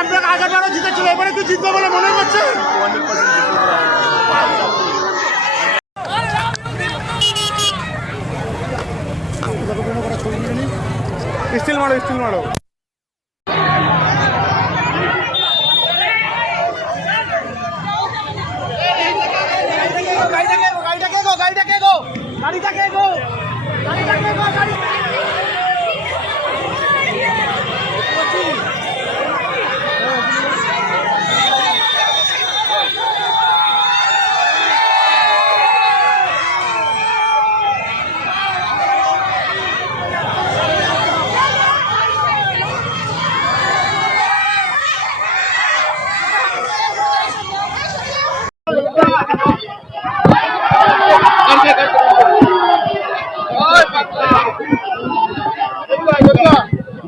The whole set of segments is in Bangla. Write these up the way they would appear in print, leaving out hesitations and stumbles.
আপনাকে আগেরবারও জিতেছিল, এবারে কি জিতবে বলে মনে করছে? স্টিল মারো, স্টিল মারো।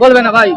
বলবে না ভাই।